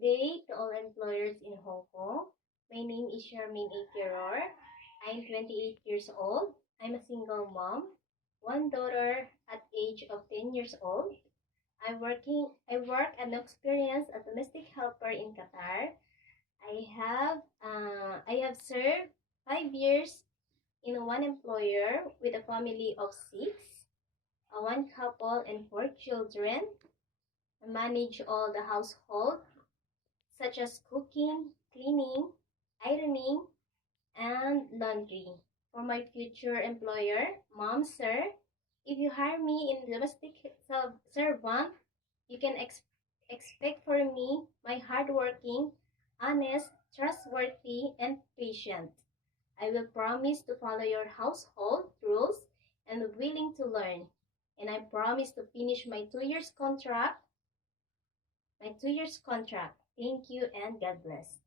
Good day to all employers in Hong Kong. My name is Charmaine A. Tiror. I'm 28 years old. I'm a single mom, one daughter at age of 10 years old. I work and experience a domestic helper in Qatar. I have served 5 years in one employer with a family of six, one couple and four children. I manage all the household such as cooking, cleaning, ironing, and laundry. For my future employer, Mom, Sir, if you hire me in domestic servant, you can expect for me my hardworking, honest, trustworthy, and patient. I will promise to follow your household rules and willing to learn. And I promise to finish my 2 years contract. Thank you and God bless.